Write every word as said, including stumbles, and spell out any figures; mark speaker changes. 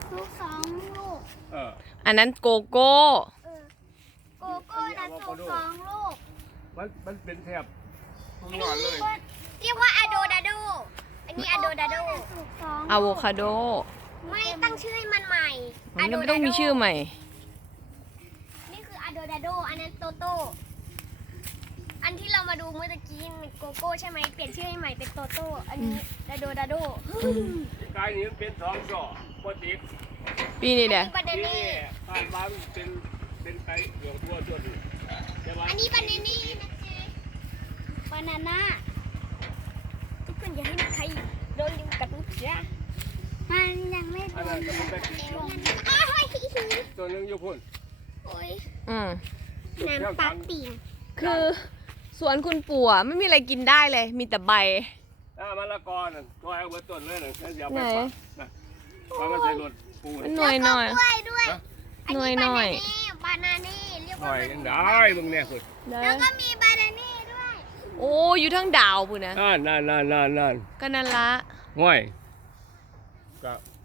Speaker 1: ลูกสองลูก
Speaker 2: เออ
Speaker 3: อันนั้นโกโก้
Speaker 1: เออโกโก้นะสุกสองลูก
Speaker 2: มันมันเป็นแถบทุก
Speaker 1: อัน
Speaker 2: ยอดเลย
Speaker 1: นี้เรียกว่าอะโดดาโดอันนี้อะโดดาโด
Speaker 3: อะโวคาโด
Speaker 1: ไม่ตั้งชื่อให้มันใหม่
Speaker 3: มันไม่ต้องมีชื่อใหม่
Speaker 1: นี่คืออะโดดาโดอันนั้นโตโต้อันที่เรามาดูเมื่อตะกี้โกโก้ใช่ไหมเปลี่ยนชื่อให้ใหม่เป็นโตโต้อันนี้ดาโดดาโด
Speaker 2: ที่กายนี้มันเป็นสองช่อปกติ
Speaker 3: ปีนี้เด้อ
Speaker 1: บานา
Speaker 2: ที่
Speaker 1: เน่
Speaker 2: นี่ผ่านมามันเป็นเป็นไก่เหลืองทั่วทั่วดีใช่ไหม
Speaker 1: อันนี้บานานี่นะเจ๊บานาน่าทุกคนอย่าให้ใครโดนยุงกัดเสียมันยังไม่โด
Speaker 2: อันนั้น
Speaker 1: น
Speaker 2: ก็มันเป็น ตัวหนึงอยู่พุ่น
Speaker 1: โอ้ย
Speaker 3: อืม
Speaker 1: น้ำปลาปิ่ง
Speaker 3: คือสวนคุณปู่อะไม่มีอะไรกินได้เลย มีแต่ใบ
Speaker 2: ถ้ามะละกอนั่นตัวเอาไว้ต้นเลยนั่นแค่เดียวไป
Speaker 3: ไหน
Speaker 2: ฝักนะวางมาใส่รถปู
Speaker 3: มันหน่วยหน่อย
Speaker 1: แล้วก็กล้วยด้วย
Speaker 3: หน่วยหน่อย
Speaker 1: บานาเน่เรียก
Speaker 2: ห
Speaker 1: ว่า
Speaker 2: น่อยยังได้มึงเนี่ยสุด
Speaker 3: เด้
Speaker 1: แล้ว
Speaker 3: อ
Speaker 1: ก็มีบานาเน่ด้วย
Speaker 3: โอ้อยู่ทั้งดาวปุ่นนะ
Speaker 2: นั่นนั่นนั่นนั่นนั่น
Speaker 3: ก็นั่นละ
Speaker 2: ห้วยก็